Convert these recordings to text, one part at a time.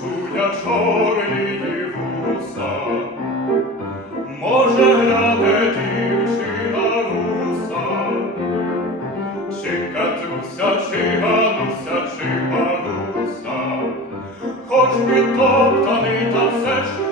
чуня чорні вуса, може гляде дівчина руса, чи катруся, чи гануся, чи мануся, хоч підтоптаний, та все ж.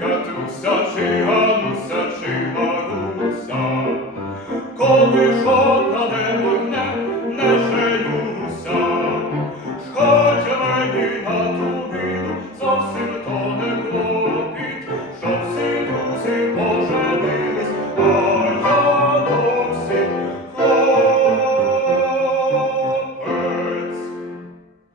Катруся, чи Гануся, чи Маруся, коли жодна не